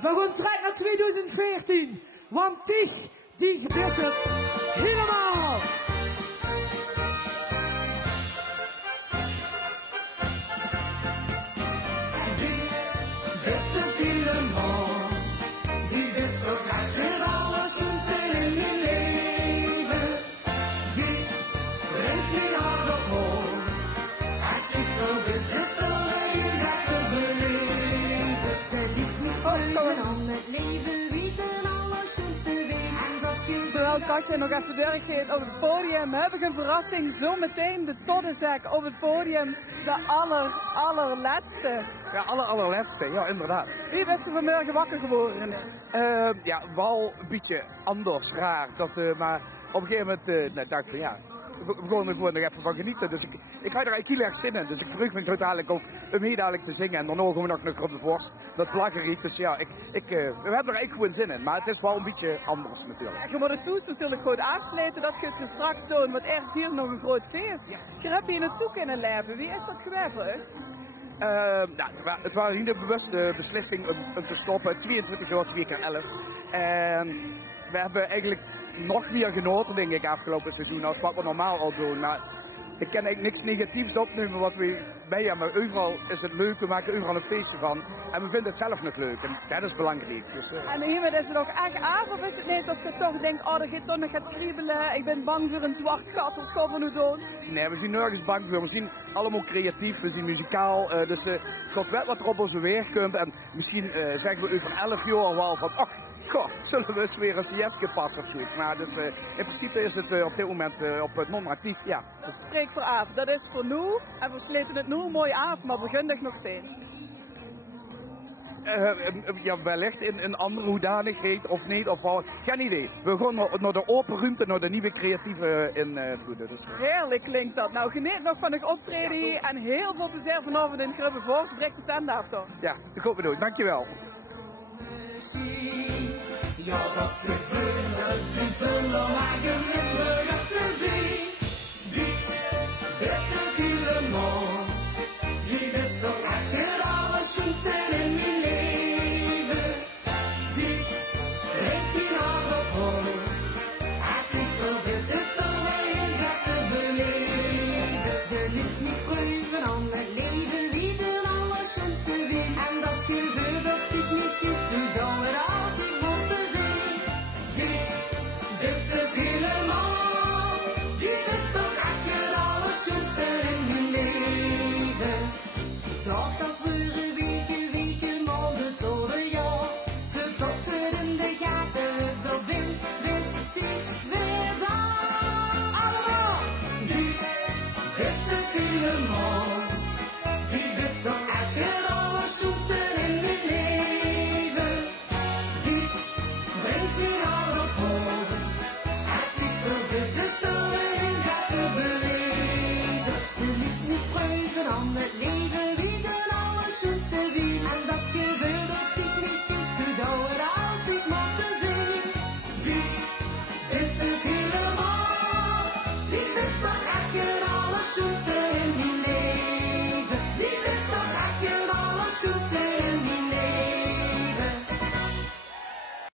We gaan terug naar 2014. Want die gebeurt het helemaal. Die is het helemaal. Die is toch echt het allerschönste in mijn leven. Die brengt mijn hart op hoog. Als ik toch is het alleen dat te beleven. Dat is niet over aan het leven wie de allerschönste weet. En dat gilt. Terwijl Katja nog even doorgeeft op het podium, heb ik een verrassing. Zometeen de Toddenzak op het podium. De allerlaatste. Ja, allerlaatste, ja inderdaad. U bent er vanmorgen wakker geworden. Ja, wel een beetje anders, raar. Maar op een gegeven moment dacht ik van ja, we gaan er gewoon nog even van genieten. Dus ik had er eigenlijk heel erg zin in. Dus ik verheug me dadelijk ook om hier dadelijk te zingen. En daarna gaan we nog op de vorst, dat plakkerie. Dus ja, we hebben er eigenlijk gewoon zin in. Maar het is wel een beetje anders natuurlijk. Je moet het toets natuurlijk goed afsluiten, dat gaat je straks doen. Want er is hier nog een groot feest. Je hebt hier naartoe kunnen leven. Wie is dat geweest? Het was niet een bewuste beslissing om te stoppen. 22 jaar, 2 keer 11. En we hebben eigenlijk nog meer genoten, denk ik, afgelopen seizoen als wat we normaal al doen. Maar ik kan eigenlijk niks negatiefs opnemen wat we bij hebben. Maar overal is het leuk, we maken overal een feestje van. En we vinden het zelf nog leuk en dat is belangrijk. Dus, En hiermee is het ook echt af, of is het niet dat je toch denkt, oh dat gaat toch nog gaat kriebelen, ik ben bang voor een zwart gat, wat gaan we nu doen? Nee, we zijn nergens bang voor. We zijn allemaal creatief, we zijn muzikaal. Dus tot wel wat er op onze weer komt. En misschien zeggen we over 11 jaar wel van, goh, zullen we eens weer een siestje passen of zoiets. Maar dus in principe is het op dit moment op het non-actief, ja. Dat spreekt voor af. Dat is voor nu. En we sleten het nu mooi af, maar we gunnen nog zijn. Ja, wellicht in een andere hoedanigheid of niet, of wel, geen idee. We gaan naar de open ruimte, naar de nieuwe creatieve invloeden. Dus. Heerlijk klinkt dat. Nou, geniet nog van het optreden hier en heel veel plezier vanavond in Grubbevoors. Breek de tent af toch? Ja, dat gaan we doen. Dankjewel. Ja, dat gevoel, dat bijzonder eigenlijk op te zien. Die is het helemaal. Die is toch echt het allerschönste in mijn leven. Die brengt mijn hart op hoog. Als ik toch is het alleen dat te beleven. Er is niet proeven aan het leven wie de allerschönste weet. En dat gevoel dat sticht niet is, zo zal het altijd moeten zijn. Die is het helemaal. Die is toch echt het allerschönste in mijn leven. Toch dat we weken, maanden tot een jaar. Voordat ze in de gaten het zo wist ik weer daar. Allemaal! Die is het helemaal.